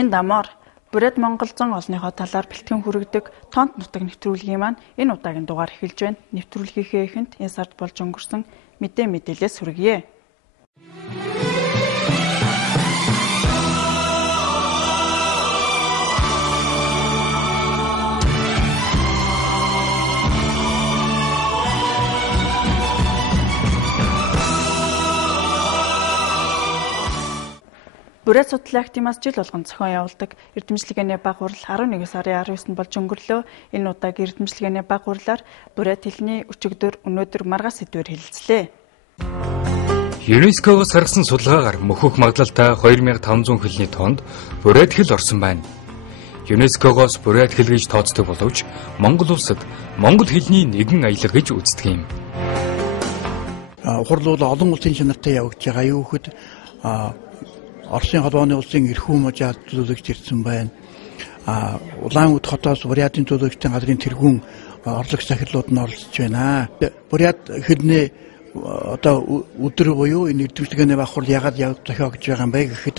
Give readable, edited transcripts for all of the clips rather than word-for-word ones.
Минь дамаар Бүрээд Монгол зан олонныхоо талаар бэлтгэн хүргэдэг тонт нутаг нэвтрүүлгийн маань энэ удаагийн дугаар эхэлж байна. Нэвтрүүлгийнхээ эхэнд энэ сард болж өнгөрсөн мэдээлэлээс хүргье. Бүрээд судлалын актимаас жил болгон зохион явуулдаг эрдэмчлэгээний баг хурал 11 сарын 19-нд болж өнгөрлөө. Энэ удаагийн эрдэмчлэгээний баг хурлаар бүрээд хэлний өчигдөр өнөөдөр маргааш сэдвээр хэлэлцлээ. ЮНЕСКО-гоос гаргасан судалгаагаар мөхөх магадлалтай 2500 хэлний тоонд бүрээд хэл орсон байна. ЮНЕСКО-гоос бүрээд хэл гэж тооцдог боловч Монгол улсад монгол хэлний нэгэн аялга гэж үздэг юм. Хурал бол олон улсын чанартай явагдаж байгаа юу гэхэд Оросын холбооны улсын эрхүү мужаа төлөөлөгч ирсэн байна. Улаан-Удэ хотоос Бурятын төлөөлөгчдийн газрын тэргүүн орлогч захирлууд нь оролцож байна. Бурят хэлний одоо өдөр буюу энэ эрдэмчлэгээний баг хурал яагаад зохиогдож байгаа юм бэ гэхэд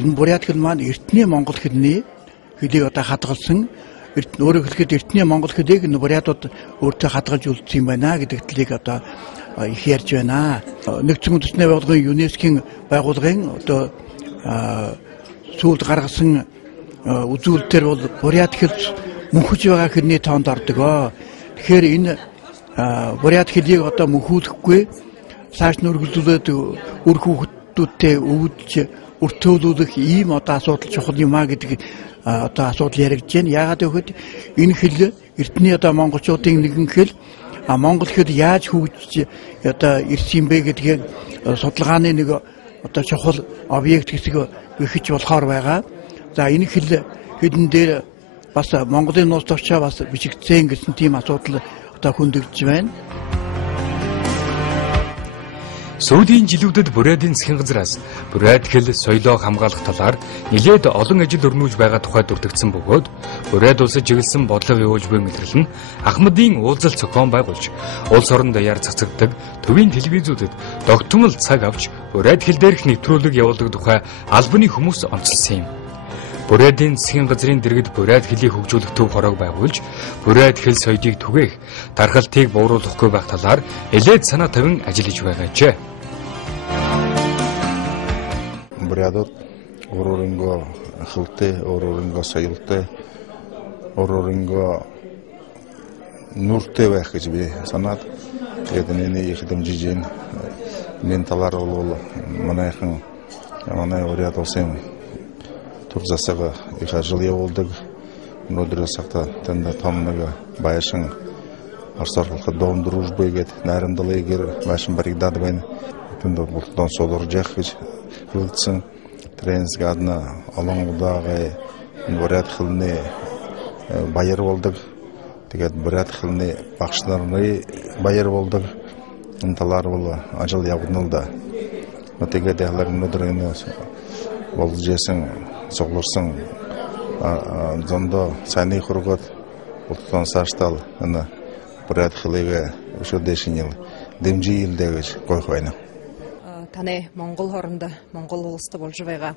энэ Бурят хэл маань эртний монгол хэлний хэлийг одоо хадгалсан. Өөрөөр хэлэхэд эртний монгол хэлийг энэ Бурятууд өөртөө хадгалж үлдсэн юм байна гэдэг талыг одоо их ярьж байна. Нэгдсэн үндэсний байгууллагын ЮНЕСКО-ийн байгууллагын одоо сүүлд гаргасан үзүүлэлтээр бол Бурят хэл мөнхөж байгаа хэлний тоонд ордог. Тэгэхээр энэ Бурят хэлийг одоо мөнхүүлэхгүй цааш нь үргэлжлүүлээд үр хүүхдүүдтэй өвдөж өртөөлүүлэх ийм одоо асуудал чухал юм а гэдэг одоо асуудал яригдж байна. Яагаад гэвэл энэ хэл эртний одоо монголчуудын нэгэн хэл Монгол хэл яаж хөгжиж одоо ирсэн бэ гэдгийг судалгааны нэг одоо чухал объект хэсэг гихэж болохоор байгаа. За энэ хэлэн дээр бас Монголын нууц товчоо бас бичигдсэн гэсэн тийм асуудал одоо хөндөгдөж байна. Сүүлийн жилүүдэд Бурятын засгийн газраас Бурят хэл соёлоо хамгаалах талаар нэлээд олон ажил өрнүүлж байгаа тухай дурдгдсан бөгөөд Бурят улсад чиглэсэн бодлого явуулж буй мэлрэглэн Ахмадын уулзалт зохион байгуулж улс орон даяар цацагддаг төвийн телевизүүдэд тогтмол цаг авч Бурят хэл дээрх нэвтрүүлэг явуулдаг тухай албаны хүмүүс онцлсан юм. Бурятын засгийн газрын дэргэд Бурят хэлийг хөгжүүлэх төв хорог байгуулж Бурят хэл соёлыг түгээх, дархалтыг бууруулахгүй байх талаар элээд санаа тавин ажиллаж байгаажээ. Бурятууд өөрөөрөнгөө хөвтэй, өөрөөрөнгөө соёлтой, өөрөөрөнгөө нүртэй байх гэж би санаад тэгээд энэ хэдэмжиж энэ талаар бол манай Бурят улсын төр засаг их ажил явуулдаг. Өнөөдөр сахта тэнд том нэг баяшин орсорлох дом дружбы гэдэг найрамдлыг баяшин баригдаад байна. Тэнд бол дон содорж явах гэж хэлсэн. Тренс гадна олон удаагаа Бурят хэлний баяр болдог. Тэгээд Бурят хэлний багш нарын баяр болдог. Энэ талаар бол ажил явагдана. Тэгээд өнөөдөр энэ болж ясан цугларсан зондоо сайны хургад болтон саштал энэ Бурят хэлийг өшөөдөшин дэмжийлдэг гэж гойх байна. Таны Монгол хооронд Монгол улсад болж байгаа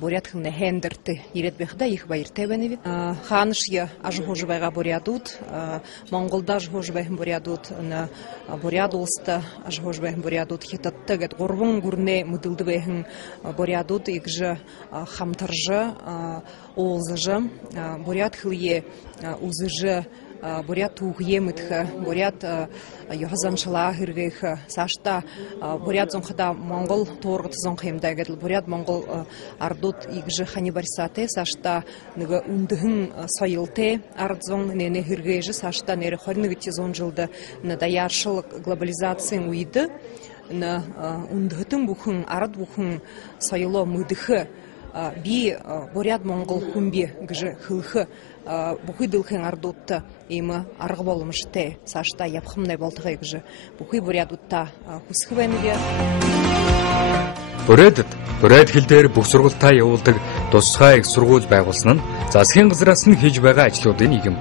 Бурят хэлний хендерт ирээд байхдаа их баяртай байна бид. Хааншиг ажихууж байгаа бурятууд, Монголд ажихууж байгаа бурятууд, Бурят улсад ажихууж байгаа бурятууд хятадтай гэд 3 гүрнээ мэдэлд байсан бурятууд игж хамтарж уулзж Бурят хэлийг үзэж Бурят түүхээ мэдэх, Бурят ёхозамчлаа хэрэгэх, сашта Бурят зонхода Монгол туургад зонх юмдаа гэдэл Бурят Монгол ардууд игж хани барсаате сашта нэг үндхэн соёлтой ард зон нэ хэрэгэж сашта нэр 21 жилд даяаршил глобализацийн үед үндхэтэн бүхэн ард бүхэн соёлоо мэдэх би Бурят Монгол хүмби гэж хэлэх бүхий дэлхийн ардуудтай ийм арга боломжтой цаашдаа явах юмнай болдгоо гэж бүхий бурятуудтай хүсэх байна гэж. Бурят хэл дээр бүх сургалтаа явуулдаг тусгай их сургууль байгуулсан нь засгийн газраас нь хийж байгаа ажлуудын нэг юм.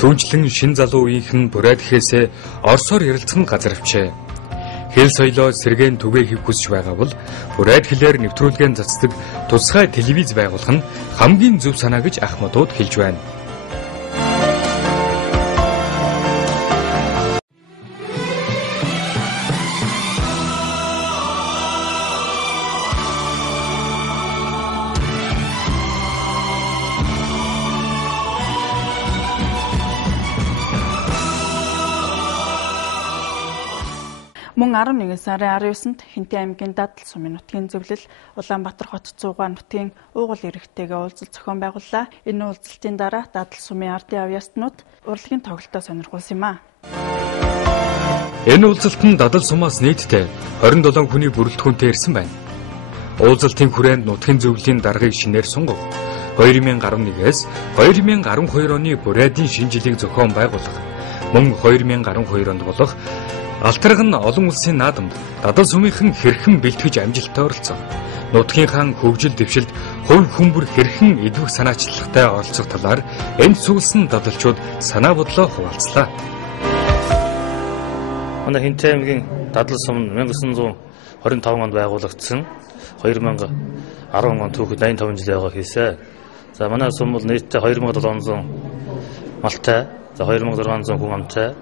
Түүнчлэн шин залуу үеийнхэн Бурят хэлээсээ орсоор ярилцсан газар авчээ. хэл соёлоо сэргээн түгээхийг хүсэж байгаа бол бурайд хэлээр нэвтрүүлгээ цацдаг тусгай телевиз байгуулах нь хамгийн зөв санаа гэж Ахмадууд хэлж байна. Мөн 11 сарын 19-нд Хинтээ аймгийн Дадал сумын нутгийн зөвлөл Улаанбаатар хот 100-га нутгийн уугуул иргэдтэйгээ уулзалт зохион байгууллаа. Энэ уулзалтын дараа Дадал сумын ардын авьяаснууд урлагийн тоглолтоо сонирхуулсан юм а. Энэ уулзалтанд Дадал сумаас нийтдээ 27 хүний бүрэлдэхүүнтэй ирсэн байна. Уулзалтын хүрээнд нутгийн зөвлөлийн даргаыг шинээр сунгав. 2011-ээс 2012 оны бурайдын шинэ жилийг зохион байгуулах. Мөн 2012 онд болох Алтарган олон улсын наадамд Дадал сумынхан хэрхэн бэлтгэж амжилттай оролцов. Нутгийнхаа хөгжил дэвшилд хувь хүмбэр хэрхэн эдвэх санаачлагтай оролцох талаар энд сүүлсэн дадалчууд санаа бодлоо хуваалцлаа. Манай Хинтээ аймгийн Дадал сум 1925 онд байгуулагдсан. 2010 он түүхэд 85 жил яваа хийсэн. За манай сум бол нийтдээ 2700 малтай, за 2600 хүн амтай.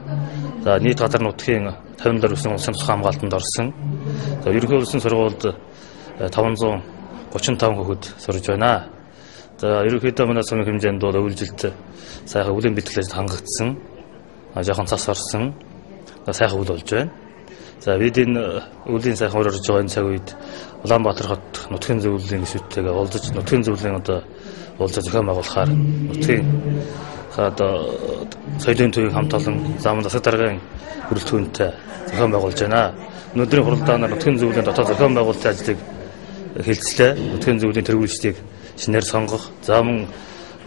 За нийт газар нутгийн 57 улсын улсын тусгай хамгаалтанд орсон. За ерөнхий улсын сургуульд 535 хүүхэд сурж байна. За ерөнхийдөө манай сумын хэмжээнд бол өвлжилт сайхан өвлийн бэлтгэлд хангагдсан. Жоохон цас орсон. Сайхан үйл болж байна. За бид энэ өвлийн сайхан урьж байгаа энэ цаг үед Улаанбаатар хот нутгийн зөвлөлийн гишүүдтэйгээ уулзаж нутгийн зөвлөлийн уулзаж зохион байгуулахаар нутгийн соёлын төвийг хамт олон зам засаг даргын бүрэлдэхүүнтэй зохион байгуулж байна. Өнөөдрийн хуралдаанаар нутгийн зөвлөлийн дотоод зохион байгуулалтын ажлыг хэлцлээ. Нутгийн зөвлөлийн тэргүүлжлийг шинээр сонгох. За мөн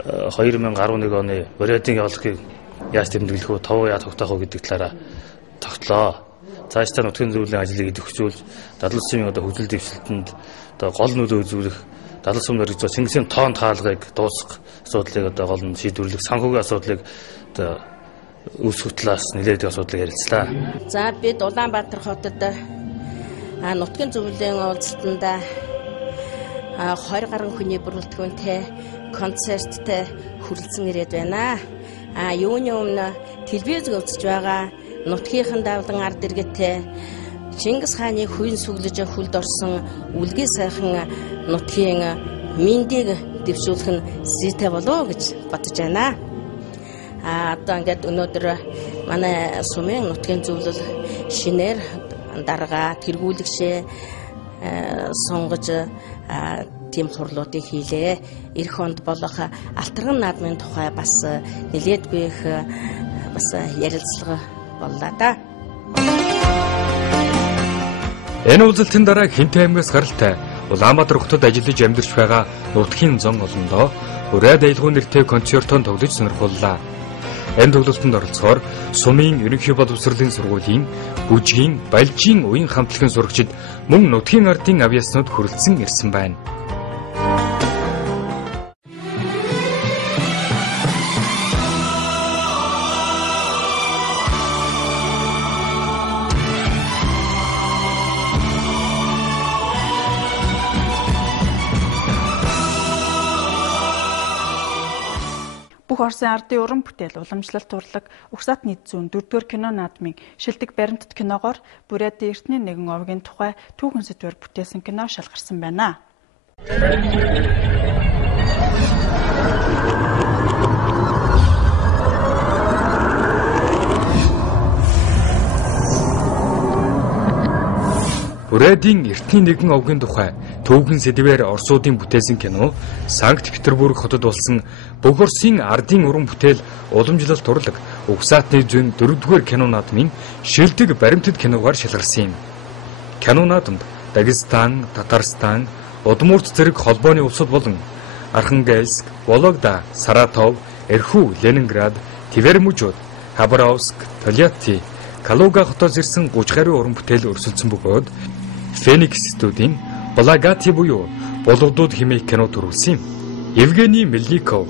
2011 оны бурайдын явуулгыг яаж тэмдэглэх вэ? Тав яа тогтоох вэ гэдэг талаараа тогтлоо. Цаашдаа нутгийн зөвлөлийн ажлыг идэвхжүүл, Дадал сумын хөгжил дэвшилтэнд гол нөлөө үзүүлэх, Дадал сумд өргөж Чингисийн тоон таалгыг дуусгах асуудлыг гол нь шийдвэрлэх, санхүүгийн асуудлыг үүсгэх талаас нэлээд асуудлыг ярилцлаа. За бид Улаанбаатар хотод нутгийн зөвлөлийн уулзалтанд 20 гаруй хүний бүрэлдэхүүнтэй концерттэй хүрэлцэн ирээд байна. Юуны өмнө телевизэд үзэж байгаа нутгийнхан давлан ард иргэдтэй Чингис хааны хувийн сүглэж хүлд орсон үлгий сайхан нутгийн мэндийг дэвшүүлэх нь зүйтэй болов гэж бодож байна. Одоо ингээд өнөөдөр манай сумын нутгийн зөвлөл шинээр дарга тэргүүлэгшээ сонгож тийм хурлуудыг хийлээ. Ирэх онд болох Алтарган наадмын тухай бас нэлээд их бас ярилцлага боллоо да. Энэ уулзалтын дараа Хинтээ аймгаас гаралтай Улаанбаатар хотод ажиллаж амьдарч байгаа нутгийн зон олондоо бурайд аялгау нэртэй концертон тоглож сонирхоллоо. Энэ тоглолтод оролцохоор сумын ерөнхий боловсролын сургуулийн бүжгийн, балжийн уян хамтлагийн сурагчид мөн нутгийн ардын авьяаснууд хүрэлцэн ирсэн байна. Бүх Орсын ардын уран бүтээл, уламжлалт урлаг, угсаат нийт зүүн 4-р кино наадмын шилдэг баримтат киногоор бурайдын эртний нэгэн овгийн тухай түүхэн сэдвээр бүтээсэн кино шалгарсан байна. Бурайдын эртний нэгэн овгийн тухай түүхэн сэдвээр Орсуудын бүтээсэн кино Санкт Петербург хотод болсон Бүх Орсын ардын уран бүтээл уламжлалт урлаг угсаатны зүүн 4-р кино наадмын шилдэг баримтат киногоор шалгарсан юм. Кино наадамд Дагестан, Татарстан, Удмурт зэрэг холбооны улсууд болон Архангельск, Вологда, Саратов, Эрхүү, Ленинград, Тверь-Мужууд, Хабаровск, Тольятти, Калуга хотоос ирсэн 30 гаруй уран бүтээл өрсөлдсөн бөгөөд Феникс студийн Благати буюу Булгадууд хэмээх кино төрүүлсэн юм. Евгений Мельников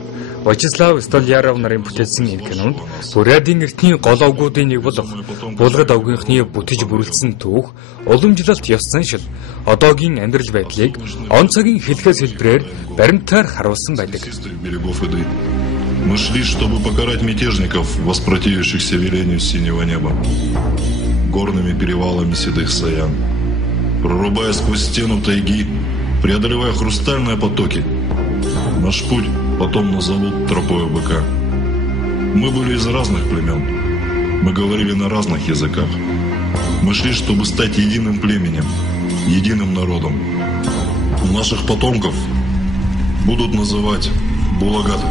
Вячеслав Столяров нарын бүтээсэн энэ кинонд Бурятын эртний гол овгуудын нэг болох Булгад овгийнхны бүтэж бүрэлдсэн түүх, уламжлалт ёс заншил, одоогийн амьдрал байдлыг он цагийн хэлхээс хэлбэрээр баримтаар харуулсан байдаг. Мы шли, чтобы покарать мятежников, воспротивившихся велению синего неба, горными перевалами седых саян, прорубая сквозь стену тайги, преодолевая хрустальные потоки. Наш путь потом назовут тропою быка. Мы были из разных племен, мы говорили на разных языках. Мы шли, чтобы стать единым племенем, единым народом. Наших потомков будут называть Булагат.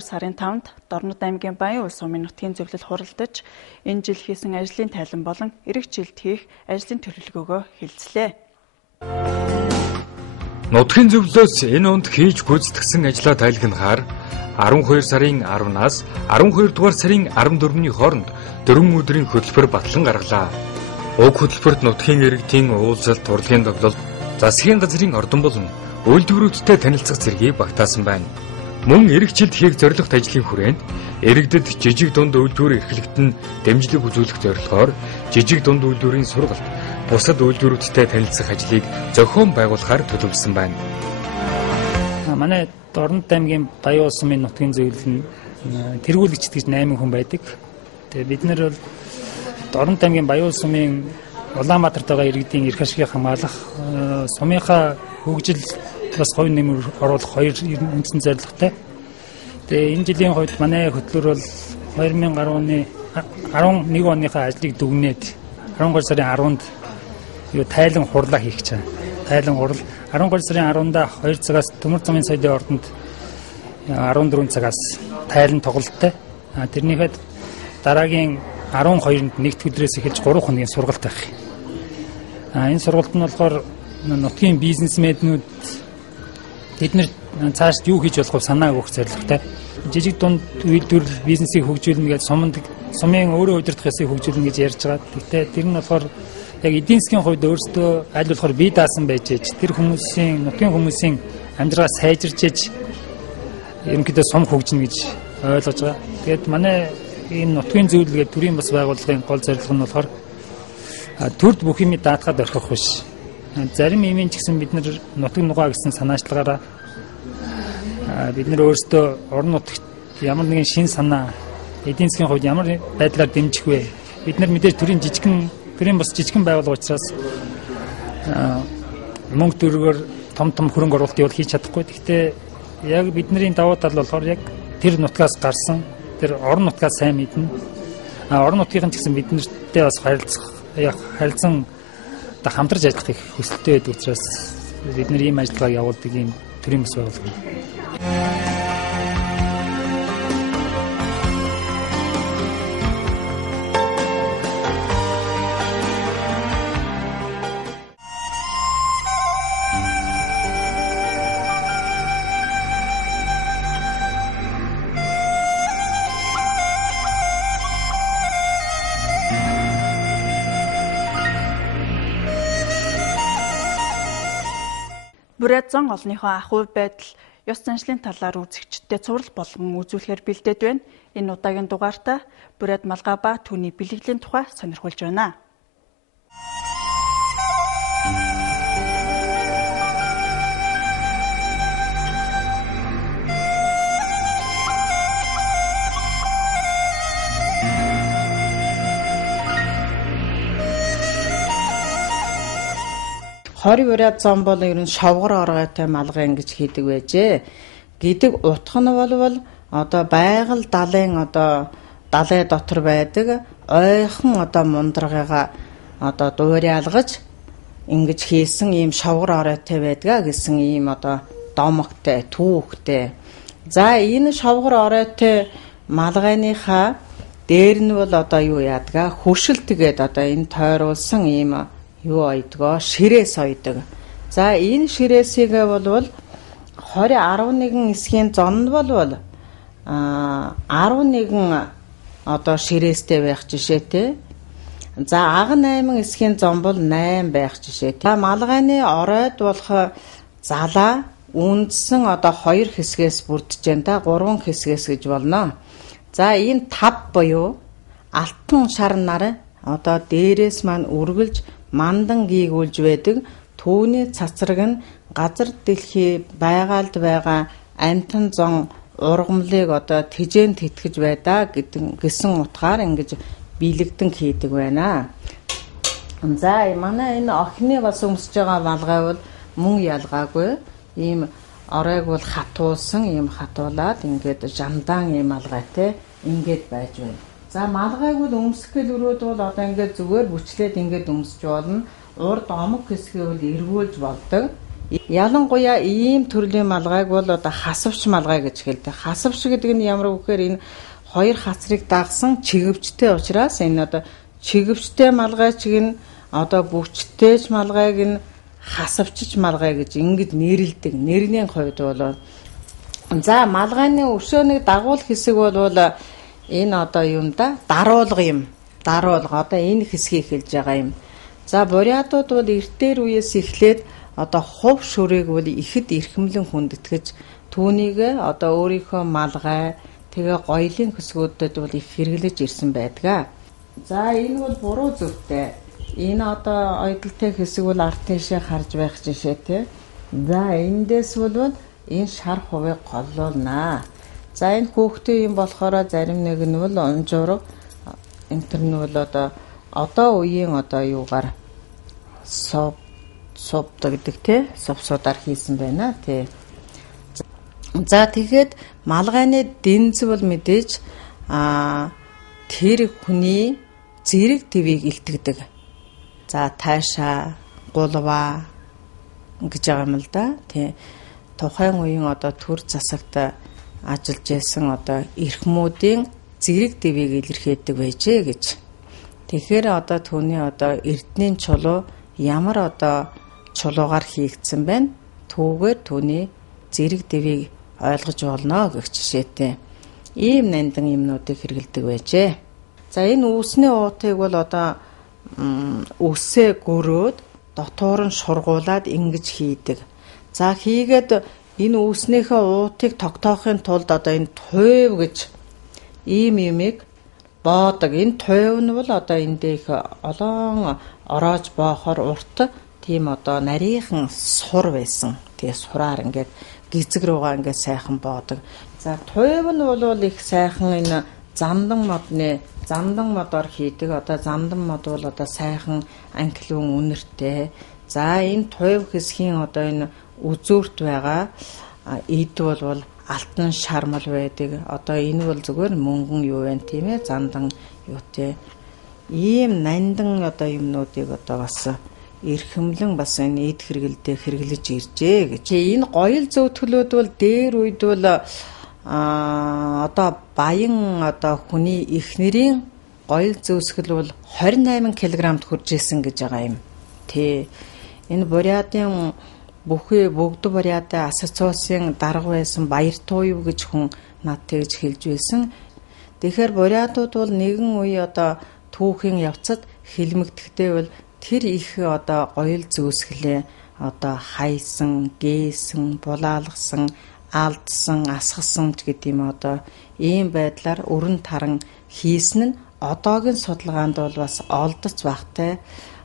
Сарын 5-нд Дорнод аймгийн Баян улс сумын нутгийн зөвлөл хуралдаж энэ жил хийсэн ажлын тайлан болон эх жилд хийх ажлын төлөвлөгөөгөө хэлцлээ. Нутгийн зөвлөлөөс энэ онд хийж гүйцэтгэсэн ажлаа тайлгнахаар 12 сарын 10-наас 12 дугаар сарын 14-ний хооронд 4 өдрийн хөтөлбөр батлан гаргалаа. Уг хөтөлбөрт нутгийн иргэдийн уулзалт, урлагийн тоглолт, засгийн газрын ордон болон үйлдвэрүүдтэй танилцах зэргийг багтаасан байна. Мөн эх жилд хийх зорилгот ажлын хүрээнд иргэдэд жижиг дунд үйлдвэр эрхлэгтэн дэмжлэг үзүүлэх зорилгоор жижиг дунд үйлдвэрийн сургалт, бусад үйлдвэрүүдтэй танилцах ажлыг зохион байгуулахаар төлөвлөсөн байна. Манай Дорнод аймгийн Баян улс сумын нутгийн зөвлөл нь тэргүүлэгчд гэж 8 хүн байдаг. Тэгээ бид нар бол Дорнод аймгийн Баян улс сумын Улаанбаатарт байгаа иргэдийн эрх ашгийг хамгаалах, сумынхаа хөгжил бас хувь нэмэр оруулах хоёр үндсэн зорилготой. Тэгээ энэ жилийн хувьд манай хөтлөр бол 2011 оныхаа ажлыг дүгнээд 12 сарын 10-нд тайлан хурлаа хийх гэж байна. Тайлан хурал 12 сарын 10-нд 2 цагаас Төмөр замын соёлын ордонд 14 цагаас тайлан тоглолттой. Тэрнийхэд дараагийн 12-нд нэгд өдрөөс эхэлж 3 хоногийн сургалт байх. Энэ сургалт нь болохоор нутгийн бизнесмэнүүд бид нар цааш юу хийж болох вэ санаа өгөх зорилготой. Жижиг дунд үйлдвэр бизнесийг хөгжүүлнэ гэж сумын өөрөө удирдах ёсыг хөгжүүлнэ гэж ярьж байгаа. Гэхдээ тэр нь болохоор яг эдийн засгийн хувьд өөрсдөө аль болохоор бие даасан байж тэр хүмүүсийн нутгийн хүмүүсийн амьдралаа сайжирч ээж ерөнхийдөө сум хөгжинэ гэж ойлгож байгаа. Тэгээд манай энэ нутгийн зөвлөл гэдэг төрийн бас байгууллагын гол зорилго нь болохоор төрд бүх юмыг даатгаад орхих биш. Зарим юмын ч гэсэн бид нар нутаг нугаа гэсэн санаачлагаараа бид нар өөрсдөө орон нутагт ямар нэгэн шин санаа эдийн засгийн хувьд ямар байдлаар дэмжих вэ? Бид нар мэдээж төрийн бас жижигхэн байгууллага учраас мөнгө төгрөгөөр том хөрөнгө оруулалт явуул хийж чадахгүй. Гэхдээ яг бидний давуу тал болохоор яг тэр нутгаас гарсан тэр орон нутгаас сайн мэднэ. Орон нутгийн ч гэсэн бид нартэй бас харилцан хамтарч ажиллахыг хүсэлтэй байдаг учраас бид нар ийм ажиллагааг явуулдаг ийм төрийн бас байгууллага. Бурят зан олныхоо ахуй байдал, ёс заншлын талаар үзэгчдэд цуврал болгон үзүүлэхээр бэлдээд байна. Энэ удаагийн дугаартаа Бурят малгай ба түүний бэлгэлийн тухай сонирхолж байна. Хори Бурят зам бол ер нь шовгор оргойтой малгай ингэж хийдэг байжээ. Гэдэг утга нь бол одоо байгаль далайн далай дотор байдаг ойхон мундаргайгаа дуурайлгаж ингэж хийсэн ийм шовгор оройтой байдгаа гэсэн ийм домогтой, түүхтэй. За энэ шовгор оройтой малгайныхаа дээр нь бол одоо юу яадгаа хөшил тэгээд одоо энэ тойруулсан ийм юу ойдгоо ширээс ойдог. За энэ ширээсийгээ болвол 20-11 эсхийн зон нь болвол 11 одоо ширээстэй байх жишээтэй. За ага 8 эсхийн зон бол 8 байх жишээтэй. За малгайны оройд болох залаа үндсэн одоо 2 хэсгээс бүрдэж байна да 3 хэсгээс гэж болно. За энэ 5 буюу алтан шар нар одоо дээрээс маань үргэлж мандан гийгүүлж байдаг. Түүний цацраг нь газар дэлхий байгальд байгаа амтан зон ургамлыг одоо тижээн тэтгэж байдаа гэсэн утгаар ингэж биелэгдэн хийдэг байна. За манай энэ охины бас өмсөж байгаа малгай бол мөн ялгаагүй. Ийм оройг бол хатуулсан, ийм хатуулаад ингээд жандаан ийм малгайтай ингээд байж байна. За малгайг бол өмсөх гэл өрөөд бол одоо ингээд зүгээр бүчлээд ингээд өмсөж болно. Урд омог хэсгийг бол эргүүлж болдог. Ялангуяа ийм төрлийн малгайг бол одоо хасавч малгай гэж хэлдэг. Хасавч гэдэг нь ямар үгээр энэ хоёр хацрыг дагсан чигвчтэй учраас энэ одоо чигвчтэй малгай чиг нь одоо бүчтэйч малгайг нь хасавчч малгай гэж ингэж нэрлэдэг. Нэрний хувьд бол за малгайны өшөөнийг дагуул хэсэг бол энэ одоо юм да даруулга юм. Даруулга одоо энэ хэсгийг хэлж байгаа юм. За бурятууд бол эртээр үеэс эхлээд одоо хувь шүрийг бол ихэд эрхэмлэн хүндэтгэж түүнийг одоо өөрийнхөө малгай тэгээ гоёлын хэсгүүдэд бол их хэрэглэж ирсэн байдаг. За энэ бол буруу зөвтэй. Энэ одоо ойдолтой хэсэг бол арт тийшээ харж байх жишээтэй. За эндээс бол энэ шар хувийг голлуулнаа. За энэ хүүхдээ юм болохоор зарим нэг нь бол унжуур энтэр нь бол одоо үеийн одоо юугаар сувдаг гэдэг те сувсуудаар хийсэн байна те. За тэгэхэд малгайны дэнз бол мэдээж тэр хүний зэрэг твийг илтгэдэг. За таашаа гулва гэж байгаа юм л да тий. Тухайн үеийн одоо төр засагт ажиллаж байсан одоо эрхмүүдийн зэрэг твийг илэрхийлдэг байжээ гэж. Тэгэхээр одоо түүний одоо эрдэнийн чулуу ямар одоо чулуугаар хийгдсэн байна. Түүгээр түүний зэрэг твийг ойлгож болно гэх жишээтэй. Ийм нандин юмнуудыг хэрэгэлдэг байжээ. За энэ үүсний уутыг бол одоо үсээ гөрөөд дотоор нь шургуулад ингэж хийдэг. За хийгээд энэ үүснийхээ уутыг тогтоохын тулд одоо энэ туйв гэж ийм юмыг боодог. Энэ туйв нь бол одоо эндээ их олон ороож боохоор урт тийм одоо нарийнхан сур байсан. Тэгээ сураар ингээд гизэг руугаа ингээд сайхан боодог. За туйв нь бол их сайхан энэ замдан модоор хийдэг. Одоо замдан мод бол одоо сайхан анхлын үнэртэй. За энэ туйв хэсгийн одоо энэ үзүүрт байгаа эд бол алтан шармал байдаг. Одоо энэ бол зүгээр мөнгөн юу вэ тийм ээ замдан юутэй. Ийм нандан одоо юмнуудыг одоо бас эрхэмлэн бас энэ эд хэрэгэлдээ хэрэглэж иржээ гэж. Энэ гоёл зөвтгөлүүд бол дээр үед бол одоо баян одоо хүний эхнэрийн гоёл зөөсгөл бол 28 кг-д хүрж исэн гэж байгаа юм. Тэ энэ бурятын бүгд бурятын ассоциацийн дарга байсан Баяр Туйв гэж хүн над тэгж хэлж байсан. Тэгэхээр бурятууд бол нэгэн үе одоо түүхийн явцад хилмигдэхдээ бол тэр их одоо гоёл зөөсгөлээ одоо хайсан, гээсэн, булаалгасан, алдсан, асгасан гэдэг юм одоо ийм байдлаар өрн таран хийсэн нь одоогийн судалгаанд бол бас олдоц багтай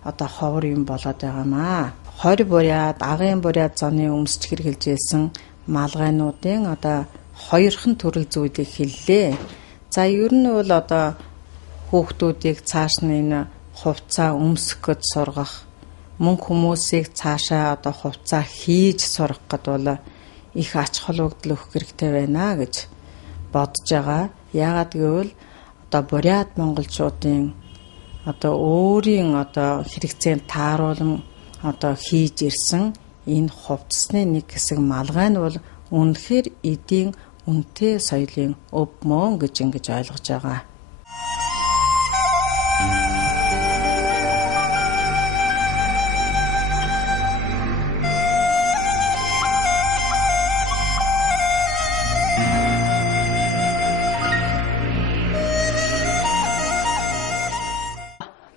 одоо ховор юм болоод байгаамаа. 20 бурят, агын бурят зоны өмсч хэрэгжилж байсан малгайнуудын одоо хоёрхан төрөл зүйлийг хэллээ. За ер нь бол одоо хүүхдүүдийг цааш нь энэ хувцаа өмсөх гэж сургах, мөн хүмүүсийг цаашаа одоо хувцаа хийж сурах гэд бол их ач холбогдол өгөх хэрэгтэй байна гэж бодож байгаа. Яагаад гэвэл одоо бурят монголчуудын одоо өөрийн одоо хэрэгцээнд тааруулан одоо хийж ирсэн энэ хувцсны нэг хэсэг малгай нь бол үнэхээр эдийн үнэтэй соёлын өв мөн гэж ингэж ойлгож байгаа.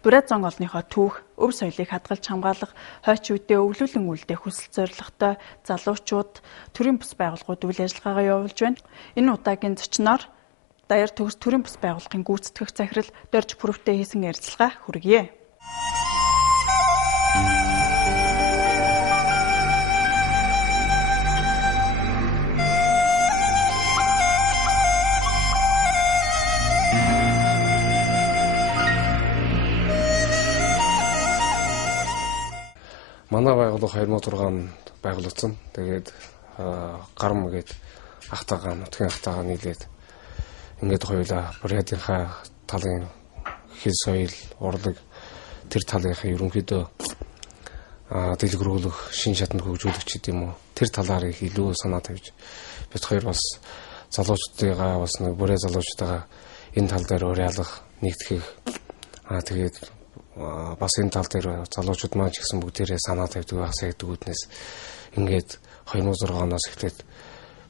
Бурайд зан олныхоо түүх, өв соёлыг хадгалж хамгаалах, хойч үедээ өвлүүлэн үлдэх хүсэл зорилготой залуучууд төрийн бус байгууллагууд үйл ажиллагаагаа явуулж байна. Энэ удаагийн зочноор Даяар төгс төрийн бус байгууллагын гүйцэтгэх захирал Дорж Пүрэвтэй хийсэн ярилцлага хүргье. Манай байгууллага 2006 онд байгуулагдсан. Тэгээд гарам гээд ахтайгаа нутгийн ахтайгаа нийлээд ингээд хоёулаа Бурайдынхаа талын хэл соёл, урлаг тэр талынхаа ерөнхийдөө дэлгэрүүлэх, шин шатанд хөгжүүлэх ч гэдэм үү. Тэр талаар их илүү санаа тавьж бид хоёр бас залуучдыгаа бас нэг Бурай залуучдыгаа энэ тал дээр уриалгах, нэгтгэх тэгээд бас энэ тал дээр залуучууд маань ч гэсэн бүгдээрээ санаа тавьдаг байсаа гэдэг үднээс ингээд 2006 оноос эхлээд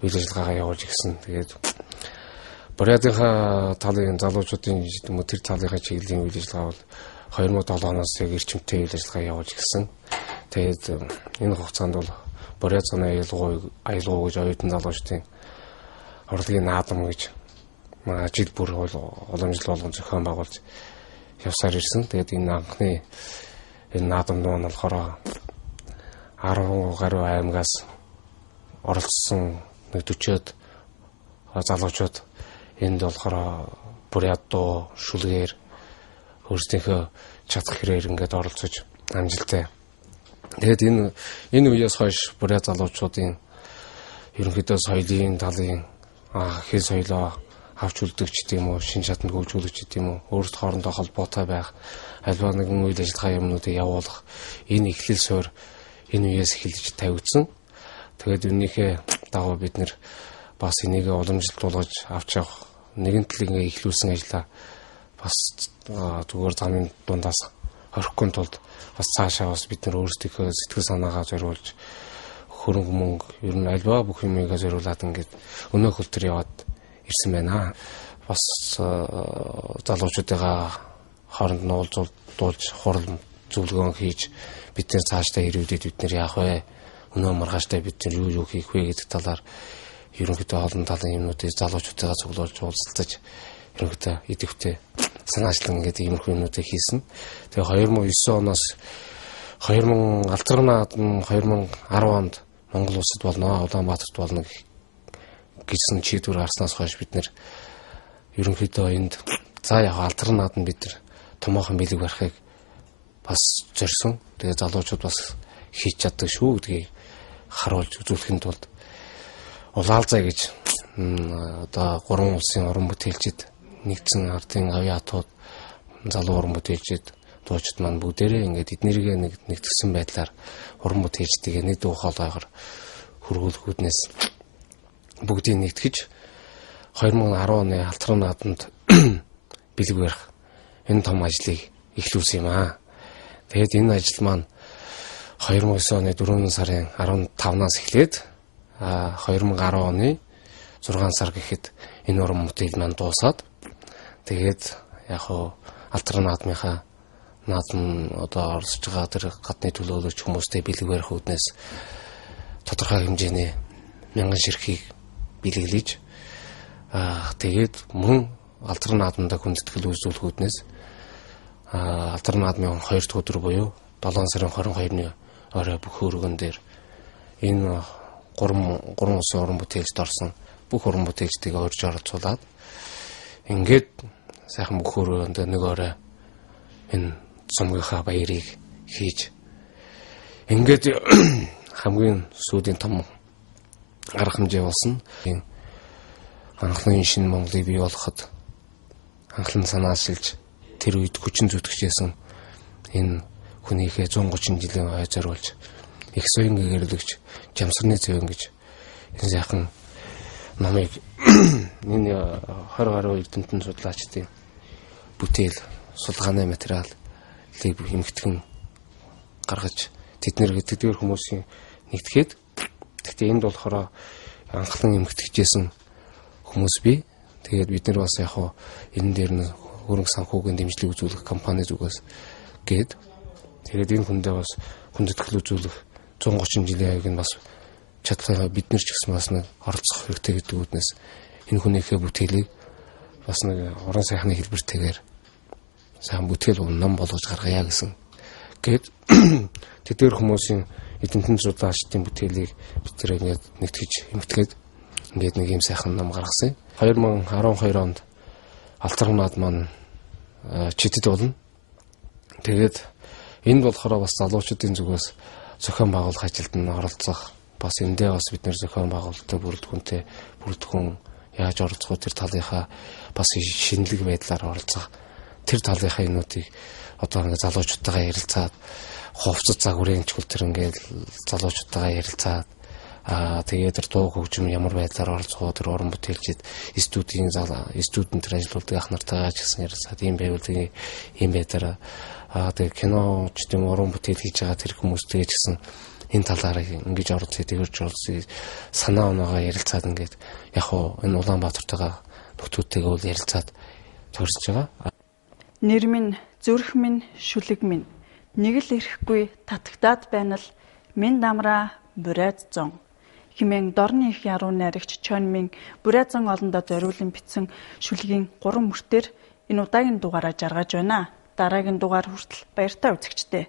үйл ажиллагаагаа явуулж гисэн. Тэгээд Бурайдынхаа талын залуучуудын тэр талынхаа чиглэлийн үйл ажиллагаа бол 2007 оноос яг эрчимтэй үйл ажиллагаа явуулж гисэн. Тэгээд энэ хугацаанд бол Бурайд зуны аялгау гэж оюутан залуучдын урлагийн наадам гэж жил бүр уламжлал болгон зохион байгуулж явсаар ирсэн. Тэгээд энэ анхны энэ наадамд нь болохоор 10 гаруй аймагаас оролцсон 40-од залуучууд энд болохоор Бурайд дуу, шүлгээр өөрсдийнхөө чадах хэрээр ингээд оролцож амжилттай. Тэгээд энэ үеэс хойш Бурайд залуучуудын ерөнхийдөө соёлын талын хэл соёлоо авч үлдэх ч гэдэм үү, шин шатанд хөгжүүлэх ч гэдэм үү, өөрсдөө хоорондоо холбоотой байх, альва нэгэн үйл ажиллагаа юмнуудыг явуулах энэ эхлэл суурь энэ үеэс эхэлж тавигдсан. Тэгээд үүнийхээ дагуу бид нэр бас энийг уламжлалт болгож авч явах нэгэн талын эхлүүлсэн ажлаа бас зүгээр замын дундаас орхихгүй тулд бас цаашаа бас бид нар өөрсдийнхөө сэтгэл санаагаа зориулж хөрөнгө мөнгө ер нь альва бүх юмыг зориулаад ингээд өнөө хөл төр яваад ирсэн байна. Бас залуучуудаа хооронд нь уулзуулж хурал зөвлөгөөн хийж бид нар цаашдаа ирүүдэд бид нар яах вэ? Өнөө маргааштай бид нар юу хийх вэ гэдэг талаар ерөнхийдөө олон талын юмнуудыг залуучуудаа цуглуулж уулзалтаж ерөнхийдөө идэвхтэй санаачлан ингээд иймэрхүү юмнуудыг хийсэн. Тэгээ 2009 оноос 2000 альтернатив 2010 онд Монгол улсад болно, Улаанбаатарт болно гэсэн шийдвэр гарснаас хойш бид нэр ерөнхийдөө энд за яг альтернатив бид нар томоохон бэлэг барихыг бас зорьсон. Тэгээ залуучууд бас хийж чаддаг шүү гэдгийг харуулж үзүүлэхэд тулд Улаалзаа гэж одоо 3 улсын уран бүтээлчид нэгдсэн ардын авиатууд залуу уран бүтээлчид дуучид маань бүгдээрээ ингээд эднэрийгээ нэгтгэсэн байдлаар уран бүтээлчдийг нэг дуу хоолойгоор хөргүүлэхүүднээс бүгдийг нэгтгэж 2010 оны алтархан наадамд бэлэг барих энэ том ажлыг эхлүүлсэн юм аа. Тэгээд энэ ажил маань 2009 оны 4 сарын 15-наас эхлээд 2010 оны 6 сар гэхэд энэ уран бүтээл маань дуусаад тэгээд яг хуу алтархан наадмынхаа наадам одоо оролцож байгаа тэр гадны төлөөлөгч хүмүүстэй бэлэг барих үүднээс тодорхой хэмжээний мянган ширхгийг бэлэглэж тэгээд мөн алтархан наадамдаа хүндэтгэл үзүүлэх үүднээс алтархан наадмын 2 дахь өдөр буюу 7 сарын 22-ны орой бүх хөргөн дээр энэ 3 улсын уран бүтээлчд орсон бүх уран бүтээлчдийг орж оролцуулаад ингээд сайхан бүх хөргөнд нэг орой энэ цомгийнхаа баярыг хийж ингээд хамгийн сүүлийн том арга хэмжээ болсон. Анхны шинэ Монголыг бий болгоход анхлан санаашилж тэр үед хүчин зүтгэжсэн энэ хүнийхээ 130 жилийн ой зориулж их соён гэрлэгч Жамсарны цэвэн гэж энэ сайхан номыг энэ 20 гаруй эрдэмтэн судлаачдын бүтээл судалгааны материалыг эмгэтгэн гаргаж тэднэр тэдгээр хүмүүсийн нэгтгэхэд гэхдээ энд болохоор анхлан эмгэтгчээсэн хүмүүс бий. Тэгээд бид нар бас яг хоо энэ дээр нь хөрөнгө санхүүгийн дэмжлэг үзүүлэх компани зүгээс гээд тэгээд энэ хүндээ бас хүндэтгэл үзүүлэх 130 жилийн аяг нь бас чадлаа бид нар ч гэсэн бас нэг оролцох хэрэгтэй гэдэг үднээс энэ хүнийхээ бүтээлийг бас нэг уран сайхны хэлбэртэйгээр сайн бүтээл ном болгож гаргая гэсэн гээд тэдгээр хүмүүсийн эдэнтэн судлаачдын бүтээлийг бид тэр ингээд нэгтгэж эмтгээд ингээд нэг юм сайхан ном гаргасан. 2012 онд Алтрахнаад маань читэд болно. Тэгээд энд болохоор бас залуучуудын зүгээс зохион байгуулах ажилд нь оролцох бас эндээ бас бид нэр зохион байгуулалтад бүрддэхүүн яаж оролцох тэр талынхаа бас шинэлэг байдлаар оролцох тэр талынхаа юмнуудыг одоо ингээд залуучуудтайгаа ярилцаад хувцас загварын чөлтөр ингээд залуучуудтайгаа ярилцаад тэгээд тэр дуу хөгжим ямар байдлаар оролцох тэр уран бүтээлчид студийн студент тэр ажилладаг ах нартайгаа ч гэсэн ярилцаад ийм байвал ийм байдлаар тэгээд кино ч гэм уран бүтээл хийж байгаа тэр хүмүүстэй ч гэсэн энэ талаар ингэж оролцъё тэгэрч оролцъё санаа оноогоо ярилцаад ингээд яг хуу энэ Улаанбаатартайгаа нөхдүүдтэйгээ бол ярилцаад тохирсож байгаа. Нэр минь зүрх минь шүлэг минь нэг л ирэхгүй татагтаад байна л минь дамраа бурайд зон химэн дорны их яруу найрагч Чонмин Бурайзан олондоо зориулан бичсэн шүлгийн 3 мөртөөр энэ удаагийн дугаараа жаргаж байна. Дараагийн дугаар хүртэл баяртай үзэгчдээ.